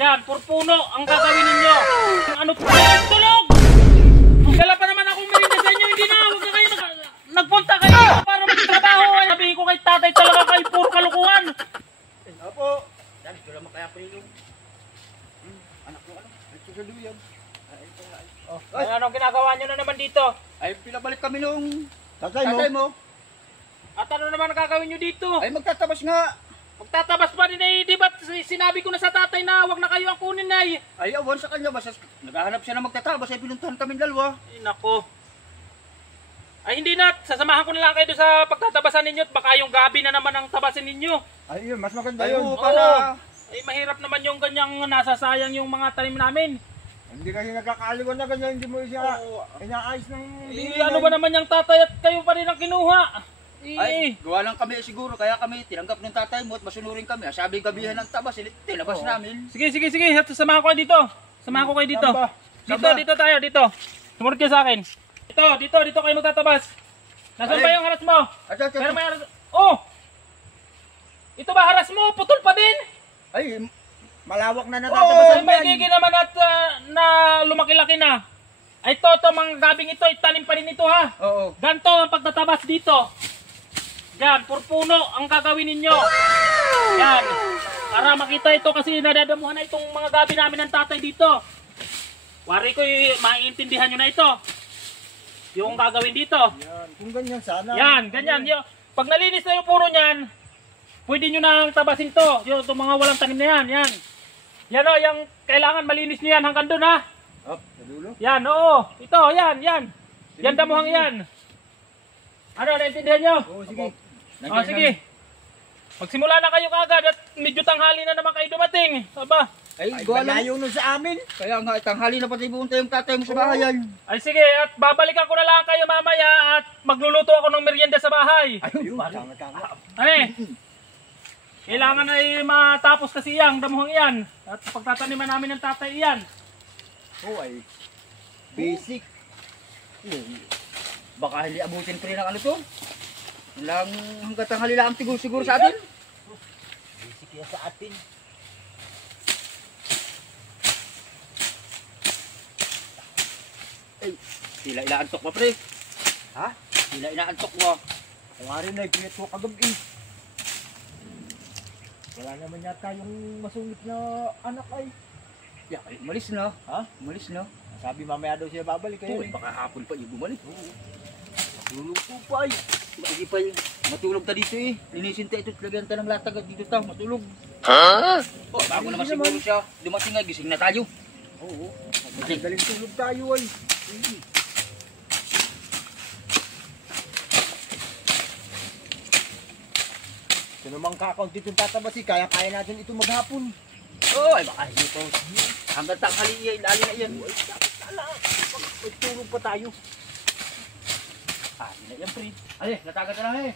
Yan, purpuno ang gagawin ninyo. Ano po? Tulog! Dala pa naman akong merinda sa inyo. Hindi na, huwag na kayo nagpunta kayo para magtrabaho. Sabihin ko kay tatay talaga kayo puro kalukuhan. Opo. Yan, ito naman kaya po yung anak ko ano? Nagsusulo yan. Ay, anong ginagawa nyo na naman dito? Ay, pinabalik kami nung Tatay mo. At ano naman gagawin nyo dito? Ay, magtatabas nga. Magtatabas pa rin eh, di ba sinabi ko na sa tatay na huwag na kayo ang kunin na eh. Ay, awan sa kanya. Basta naghahanap siya na magtatabas. Ay, pinuntahan kami dalawa. Ay, nako. Ay, hindi na. Sasamahan ko na lang kayo doon sa pagtatabasan ninyo at baka yung gabi na naman ang tabasin ninyo. Ay, yun. Mas maganda Ay, yun. oo, para... Ay, mahirap naman yung ganyang nasasayang yung mga tanim namin. Hindi kasi nagkakaaliwan na ganyan. Hindi mo siya inaayos ng... Eh, ano ba naman yung tatay at kayo pa rin ang kinuha? Ay, gawa lang kami siguro. Kaya kami tinanggap ng tatay mo at masunurin kami. Sabi gabihan ng tabas. Tinabas namin. Sige. Samahan ko kayo dito. Samahan ko kayo dito. Samba. Dito tayo, dito. Sumunod kayo sa akin. Dito kayo magtatabas. Nasaan Ay. ba yung haras mo? Pero Ay, may haras... Oh! Ito ba haras mo? Putol pa din? Malawak na Oo, natatabasan may gigi naman at na lumaki-laki na. Ay, ito, mga gabing ito, itanim pa rin ito ha. Oo. Ganto ang pagtatabas dito. Yan, purpuno ang gagawin ninyo. Yan. Para makita ito kasi nadadamuhan na itong mga gabi namin ng tatay dito. Wari ko, maiintindihan nyo na ito. Yung gagawin dito. Yan. Kung ganyan sana. Yan, ganyan. Pag nalinis na yung puro niyan, pwede nyo nang tabasin to. Yung mga walang tanim na yan. Yan. Yan o, yung kailangan malinis nyo yan hanggang doon ha. Up, sa dulo. Yan, oo. Ito, yan. Yan damuhang yan. Ano, naintindihan nyo? Oo, sige. O, sige. Magsimula na kayo kagad at medyo tanghali na naman kayo dumating. Aba. Ay, Ay, gawa lang. malayo nun sa amin. Kaya nga, tanghali na pati bumunta yung tatay mo sa bahayan. Ay, sige. At babalikan ko na lang kayo mamaya at magluluto ako ng merienda sa bahay. Ayun, tama. Ay, kailangan ay matapos kasi yang damuhang yan. At pagtataniman namin ng tatay yan. Oo, ay. Basic. Baka hindi abutin pa rin ang ano to. Lang hanggang tanghali lang siguro sa atin. Basic yan sa atin. Ay, sila inaantok mo pre. Ha? Sila inaantok mo. Kung nga rin, nag-create ko kagabi. Wala naman yata yung masungit na anak ay. Ya, ay, umalis na. Ha? Umalis na. Sabi mamaya daw siya babalik kayo. Uy, baka hapon pa yung bumalik. Luluto pa ay. Hindi pa yung matulog ta dito eh. Linisin ta ito, lagyan ta ng latag at dito ta, matulog. Oh, bago naman Hindi siguro siya. Dumating nga, gising na tayo. Oo. Madaling tulog tayo ay. Ito namang kakaunti itong tatabasi, kaya-kaya natin ito maghapon. Oh, ay baka hindi pa. Hanggang tanghali yan, lali na yan. Ay, dapat ala. Magtulog pa tayo. Ah, hindi na yan pre. Ay, nataga ka na eh.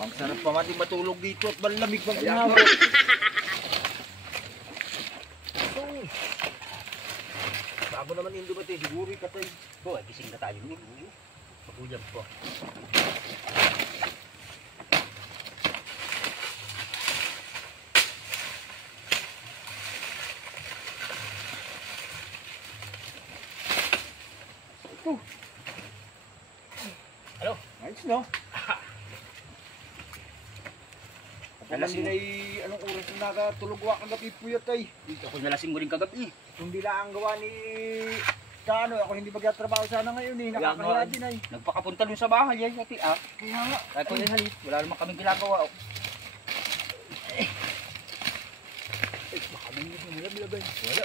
Bang sarap pa mati matulog dito at malamig pang Kaya inawa. Bago naman yung dumating, siguro katay. Oh, ay gising na tayo. Paguyab po. Hello? Nice, no? Alam Nalasing din ay anong oras na nakatulog wa kagabi puyat ay. Ako nalasing mo rin kagabi. Hindi lang ang gawa ni Kano, ako hindi magtatrabaho sana ngayon eh. Kaya Nakakahiya nga, din ay. Nagpakapunta dun sa bahay ay sa tiak. Kaya nga. Kaya ko yung halit. Wala naman kaming ginagawa. Oh. Baka may nilab-lab ay. Wala.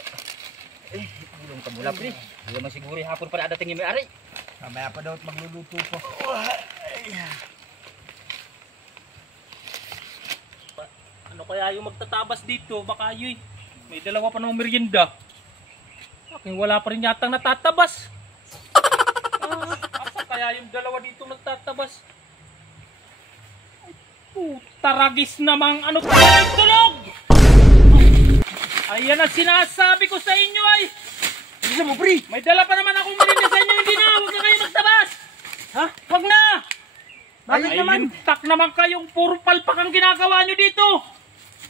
Bulong ka mula pre. Hindi naman siguro hapon pa nadating yung may-ari. Mamaya pa daw at magluluto pa. Ano kaya yung magtatabas dito? Baka yun. May dalawa pa ng merienda. Akin wala pa rin yatang natatabas. Asa kaya yung dalawa dito nagtatabas? Taragis namang ano pa yung tulog! Ayan ang sinasabi ko sa inyo ay! Isa mo, pre! May dala pa naman akong merienda sa inyo, hindi na! Huwag na kayo magtabas! Ha? Wag na! Bakit Ay, naman? lintak naman kayong puro palpak ang ginagawa nyo dito.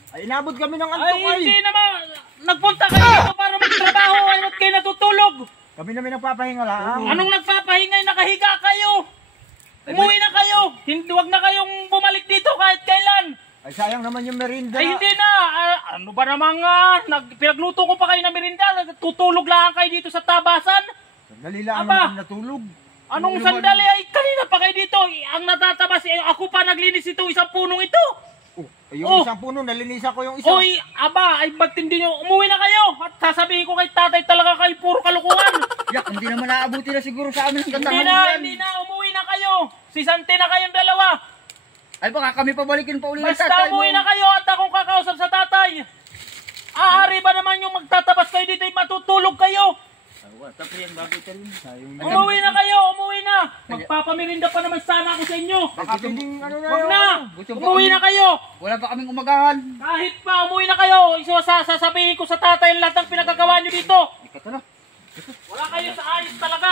Ay, inabot kami ng Ay, antok ay. hindi naman. Nagpunta kayo dito para magtrabaho. Ay, ba't kayo natutulog? Kami namin nagpapahinga lang. Anong nagpapahingay? Nakahiga kayo. Umuwi na kayo. Hindi, wag na kayong bumalik dito kahit kailan. Ay, sayang naman yung merinda. Ay, hindi na. Ano ba namang pinagluto ko pa kayo ng merinda. Tutulog lang kayo dito sa tabasan. Sandali lang Aba. naman kami natulog. Anong Yung sandali? Ay, kanina pa kayo dito. Ang natatabas, ako pa naglinis ito, isang punong ito. Oh, ay, yung Oh. isang puno, nalinisan ko yung isa. Oy, aba, ay ba't hindi nyo, umuwi na kayo. At sasabihin ko kay tatay talaga kayo, puro kalukuhan. Yak, hindi naman naabuti na siguro sa amin ang Hindi gandahan na, yan. hindi na, umuwi na kayo. Sisante na kayong dalawa. Ay baka kami pabalikin pa uli ng Basta tatay mo. umuwi na kayo at akong kakausap sa tatay. Aari ba naman yung magtatabas kayo dito, matutulog kayo. Tapos yan, bagay ka rin. Umuwi na kayo, umuwi na. Magpapamirinda pa naman sana ako sa inyo. Baka pwedeng ano na Wag yun. na, Gusto ba umuwi kami? na kayo. Wala pa kaming umagahan. Kahit pa, umuwi na kayo. Sasabihin ko sa tatay lahat ng pinagagawa nyo dito. Ikaw na. Wala kayo sa ayos talaga.